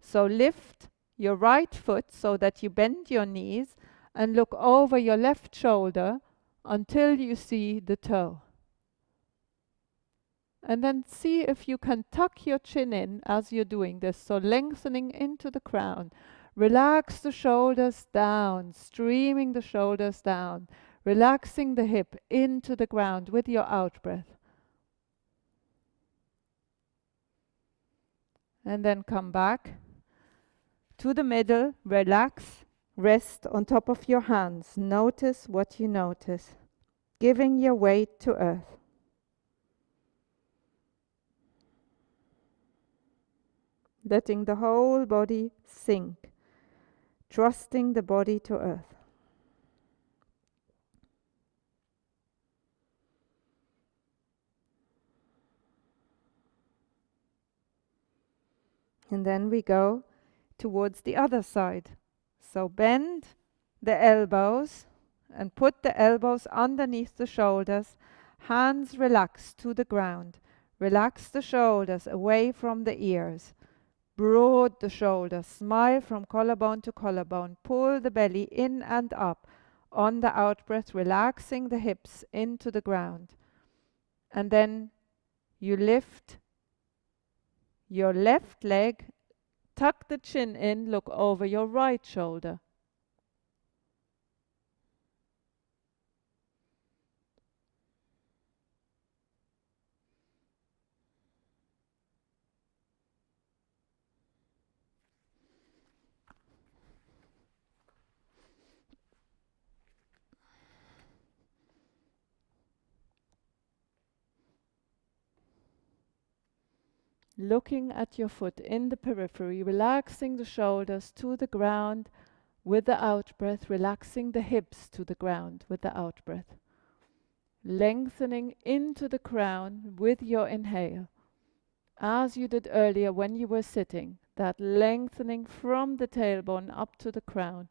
So lift your right foot so that you bend your knees and look over your left shoulder until you see the toe. And then see if you can tuck your chin in as you're doing this, so lengthening into the crown. Relax the shoulders down, streaming the shoulders down, relaxing the hip into the ground with your out-breath. And then come back to the middle, relax, rest on top of your hands. Notice what you notice, giving your weight to earth. Letting the whole body sink, trusting the body to earth. And then we go towards the other side. So bend the elbows and put the elbows underneath the shoulders, hands relaxed to the ground. Relax the shoulders away from the ears. Broad the shoulders, smile from collarbone to collarbone. Pull the belly in and up. On the out-breath, relaxing the hips into the ground. And then you lift your left leg, tuck the chin in, look over your right shoulder. Looking at your foot in the periphery, relaxing the shoulders to the ground with the out-breath, relaxing the hips to the ground with the out-breath. Lengthening into the crown with your inhale, as you did earlier when you were sitting, that lengthening from the tailbone up to the crown.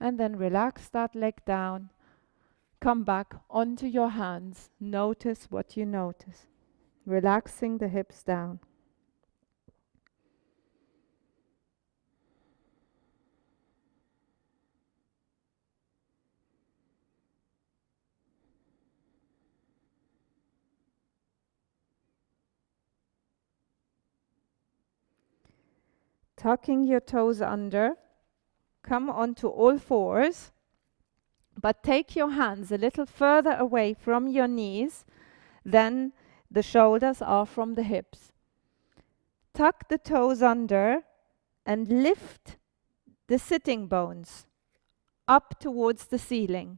And then relax that leg down. Come back onto your hands. Notice what you notice. Relaxing the hips down. Tucking your toes under. Come onto all fours, but take your hands a little further away from your knees than the shoulders are from the hips. Tuck the toes under and lift the sitting bones up towards the ceiling.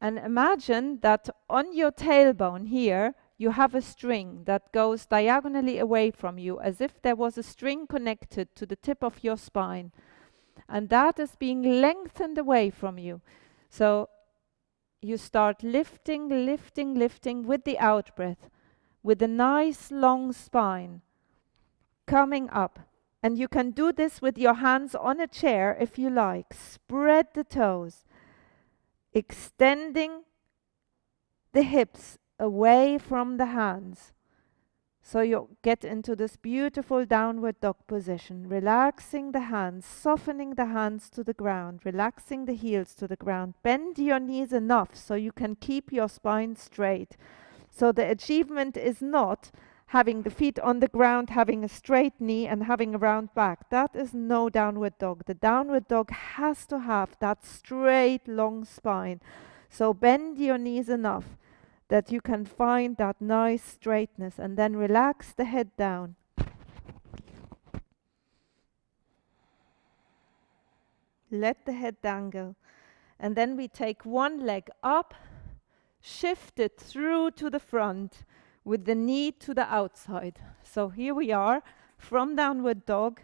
And imagine that on your tailbone here, you have a string that goes diagonally away from you, as if there was a string connected to the tip of your spine. And that is being lengthened away from you. So you start lifting, lifting, lifting with the out-breath, with a nice long spine coming up. And you can do this with your hands on a chair if you like. Spread the toes, extending the hips away from the hands. So you get into this beautiful downward dog position, relaxing the hands, softening the hands to the ground, relaxing the heels to the ground. Bend your knees enough so you can keep your spine straight. So the achievement is not having the feet on the ground, having a straight knee and having a round back. That is no downward dog. The downward dog has to have that straight, long spine. So bend your knees enough that you can find that nice straightness, and then relax the head down. Let the head dangle. And then we take one leg up, shift it through to the front with the knee to the outside. So here we are from downward dog.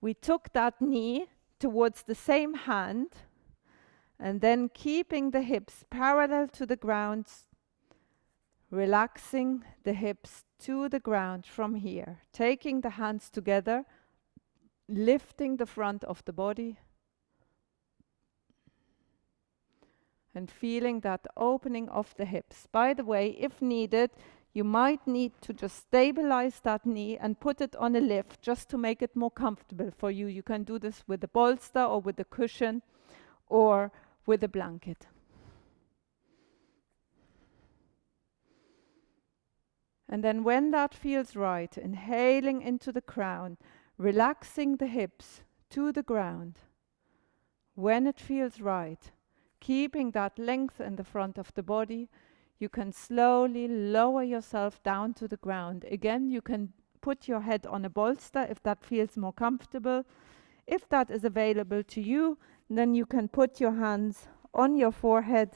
We took that knee towards the same hand, and then keeping the hips parallel to the ground, relaxing the hips to the ground from here, taking the hands together, lifting the front of the body, and feeling that opening of the hips. By the way, if needed, you might need to just stabilize that knee and put it on a lift just to make it more comfortable for you. You can do this with a bolster or with a cushion or with a blanket. And then when that feels right, inhaling into the crown, relaxing the hips to the ground. When it feels right, keeping that length in the front of the body, you can slowly lower yourself down to the ground. Again, you can put your head on a bolster if that feels more comfortable. If that is available to you, then you can put your hands on your forehead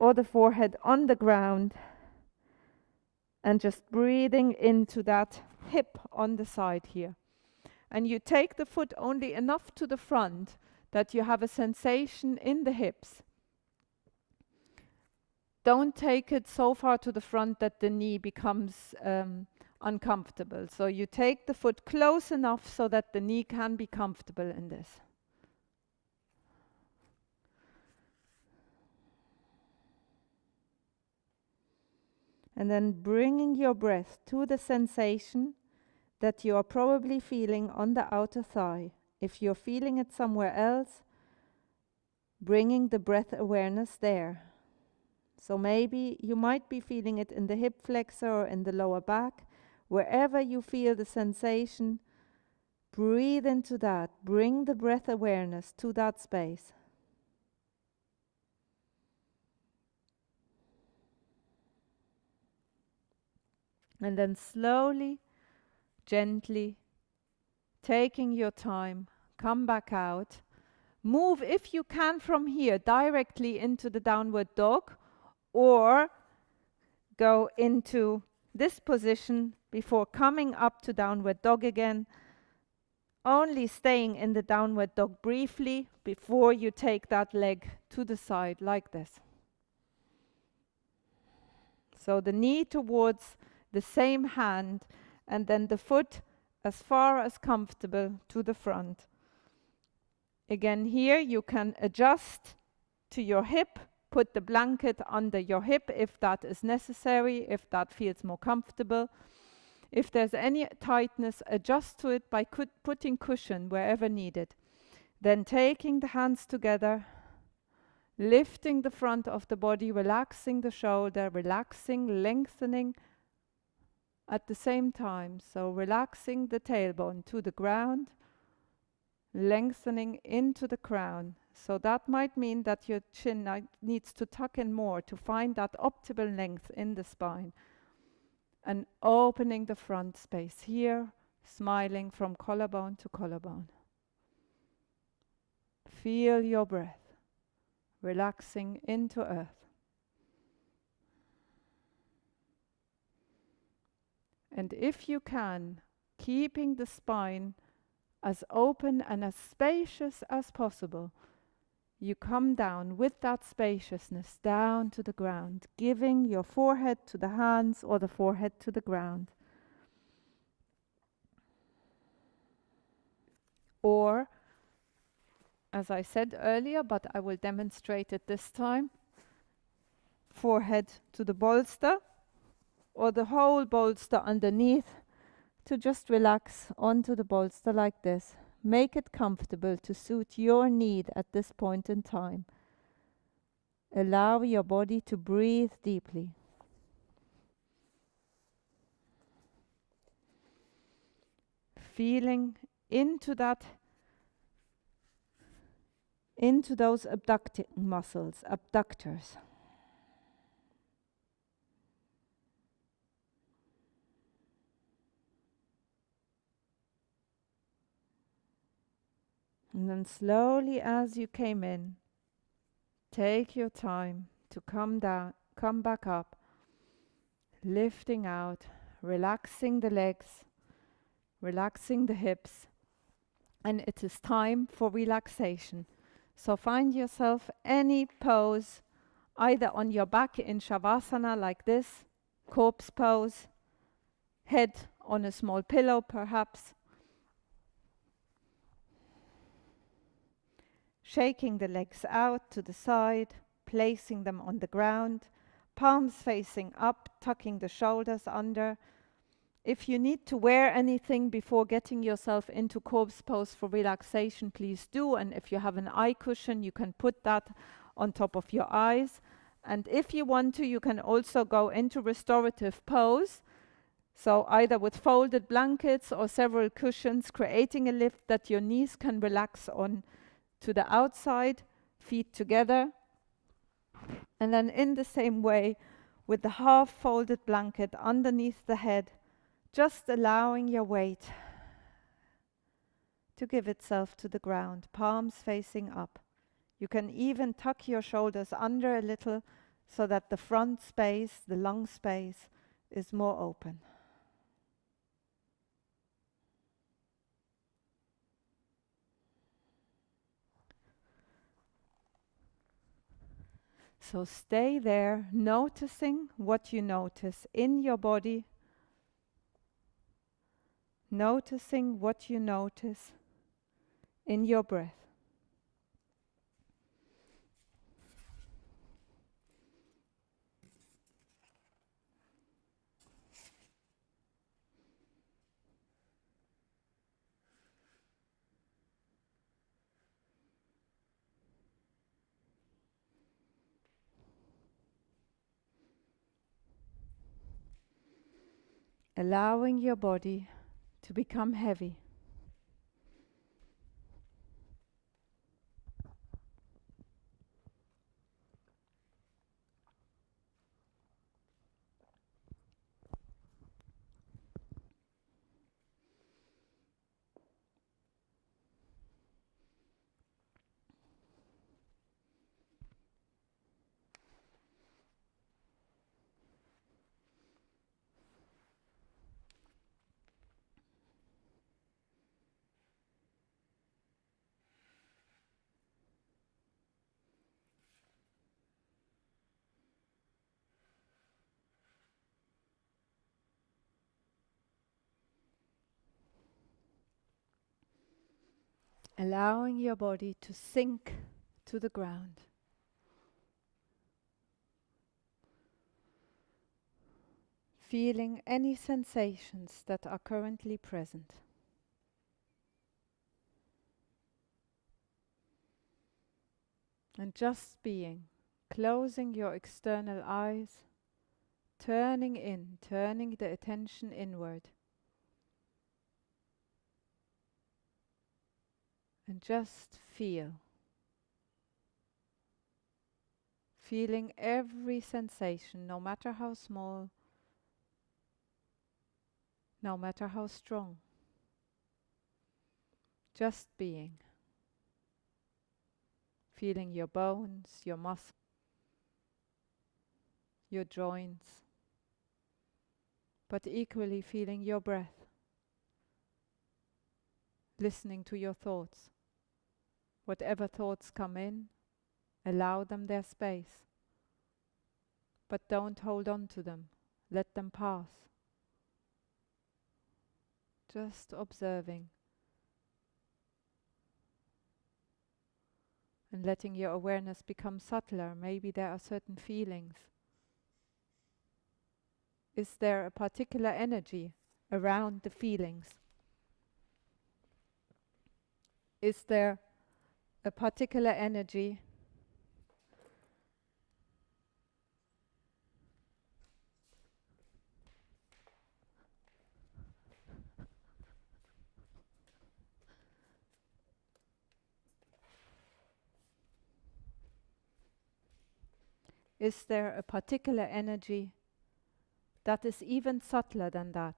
or the forehead on the ground, and just breathing into that hip on the side here. And you take the foot only enough to the front that you have a sensation in the hips. Don't take it so far to the front that the knee becomes uncomfortable. So you take the foot close enough so that the knee can be comfortable in this. And then bringing your breath to the sensation that you are probably feeling on the outer thigh. If you're feeling it somewhere else, bringing the breath awareness there. So maybe you might be feeling it in the hip flexor or in the lower back. Wherever you feel the sensation, breathe into that. Bring the breath awareness to that space. And then slowly, gently, taking your time, come back out. Move, if you can, from here directly into the downward dog, or go into this position before coming up to downward dog again, only staying in the downward dog briefly before you take that leg to the side like this. So the knee towards the same hand, and then the foot as far as comfortable to the front. Again, here you can adjust to your hip, put the blanket under your hip if that is necessary, if that feels more comfortable. If there's any tightness, adjust to it by putting cushion wherever needed. Then taking the hands together, lifting the front of the body, relaxing the shoulder, relaxing, lengthening at the same time. So relaxing the tailbone to the ground, lengthening into the crown. So that might mean that your chin needs to tuck in more to find that optimal length in the spine. And opening the front space here, smiling from collarbone to collarbone. Feel your breath, relaxing into earth. And if you can, keeping the spine as open and as spacious as possible, you come down with that spaciousness down to the ground, giving your forehead to the hands or the forehead to the ground. Or, as I said earlier, but I will demonstrate it this time, forehead to the bolster, or the whole bolster underneath, to just relax onto the bolster like this. Make it comfortable to suit your need at this point in time. Allow your body to breathe deeply. Feeling into those abducting muscles, abductors. And then slowly as you came in, take your time to come down, come back up, lifting out, relaxing the legs, relaxing the hips, and it is time for relaxation. So find yourself any pose, either on your back in Shavasana like this, corpse pose, head on a small pillow perhaps, shaking the legs out to the side, placing them on the ground, palms facing up, tucking the shoulders under. If you need to wear anything before getting yourself into corpse pose for relaxation, please do. And if you have an eye cushion, you can put that on top of your eyes. And if you want to, you can also go into restorative pose. So either with folded blankets or several cushions, creating a lift that your knees can relax on to the outside, feet together. And then in the same way, with the half folded blanket underneath the head, just allowing your weight to give itself to the ground, palms facing up. You can even tuck your shoulders under a little so that the front space, the lung space, is more open. So stay there, noticing what you notice in your body, noticing what you notice in your breath. Allowing your body to become heavy. allowing your body to sink to the ground. Feeling any sensations that are currently present. And just being, closing your external eyes, turning the attention inward. And just feel. Feeling every sensation, no matter how small, no matter how strong. Just being. Feeling your bones, your muscles, your joints, but equally feeling your breath. Listening to your thoughts. Whatever thoughts come in, allow them their space. But don't hold on to them. Let them pass. Just observing. And letting your awareness become subtler. Maybe there are certain feelings. Is there a particular energy around the feelings? Is there a particular energy that is even subtler than that?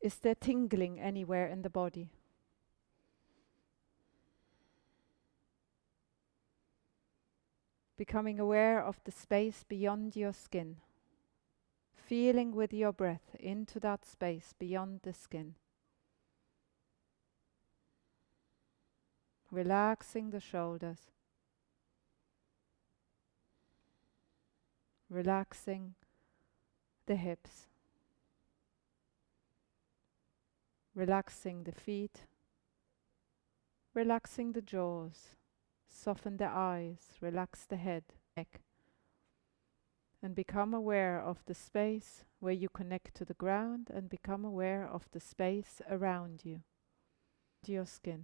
Is there tingling anywhere in the body? Becoming aware of the space beyond your skin. Feeling with your breath into that space beyond the skin. Relaxing the shoulders. Relaxing the hips. Relaxing the feet. Relaxing the jaws. Soften the eyes. Relax the head, neck. And become aware of the space where you connect to the ground, and become aware of the space around you, your skin.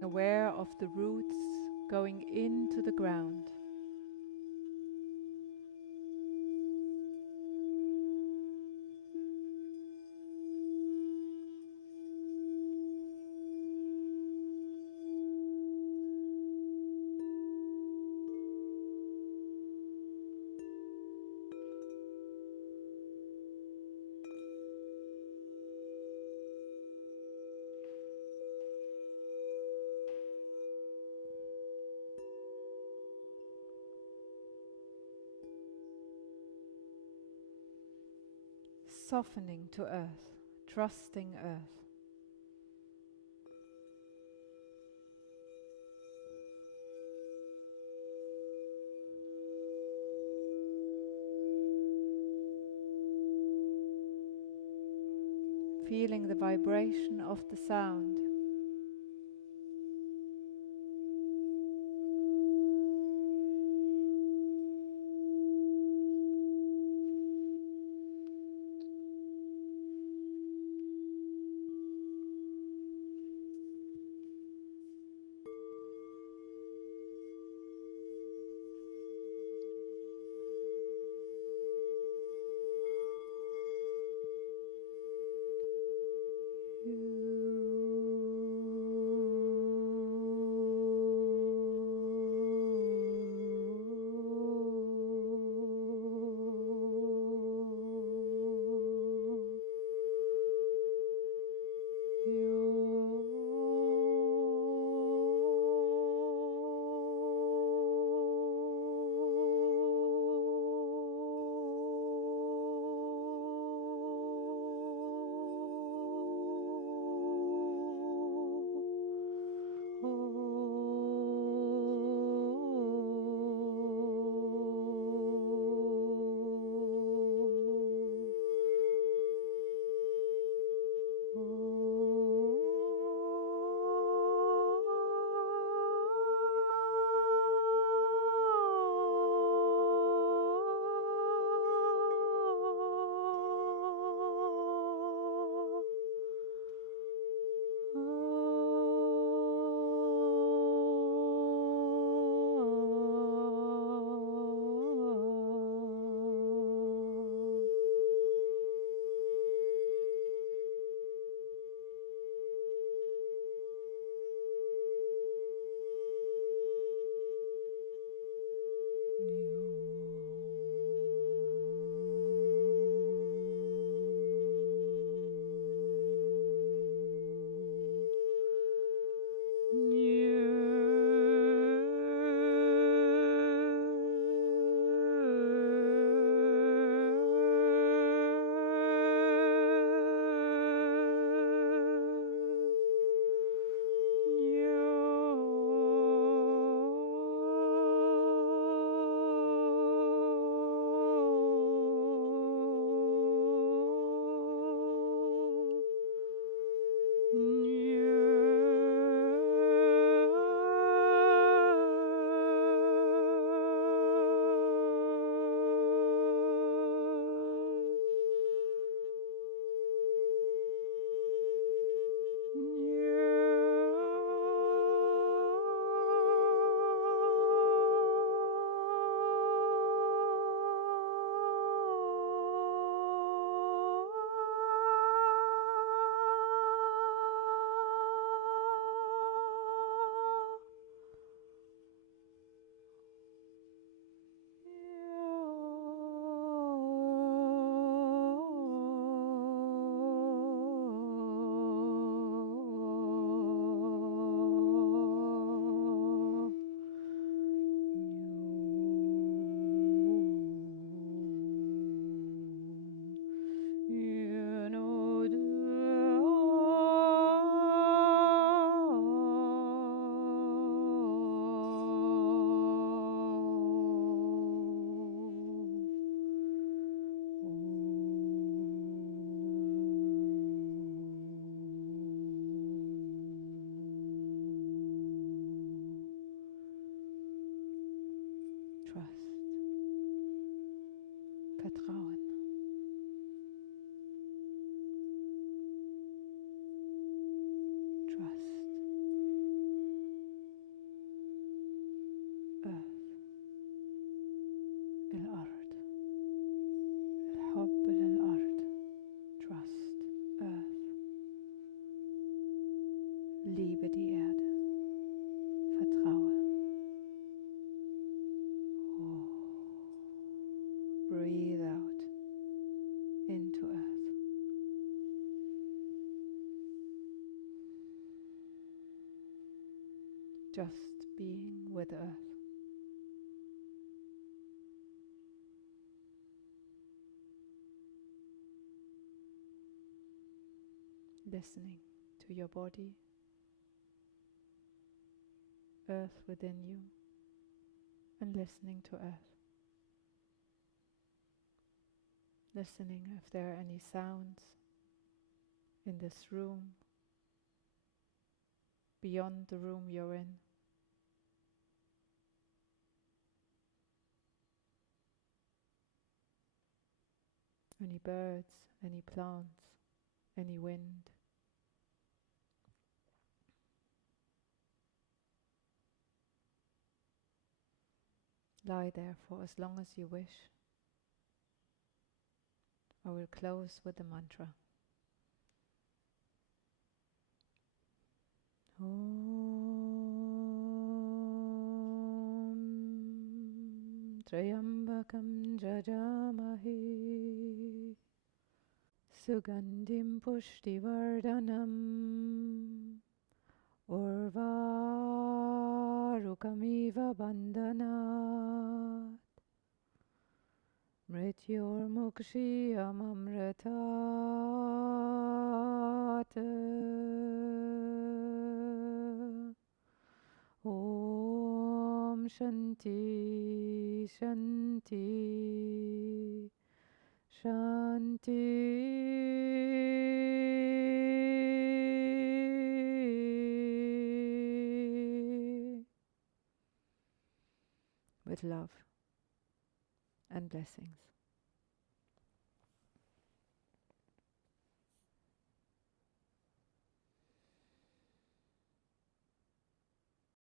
Aware of the roots going into the ground. Softening to earth, trusting earth. Feeling the vibration of the sound. Vertrauen. Trust. Earth. الأرض. الحب للأرض. Trust. Earth. Liebe die Erde. Vertraue. Oh. Breathe out into earth. Just being with earth. Listening to your body, earth within you, and listening to earth. Listening if there are any sounds in this room, beyond the room you're in. Any birds, any plants, any wind. Lie there for as long as you wish. I will close with the mantra. Om Trayambakam Jajamahi Sugandhim Pushtivardhanam Urvarukamiva Bandhanat Mrityormukshiyamamritat Om Shanti Shanti Shanti. With love and blessings.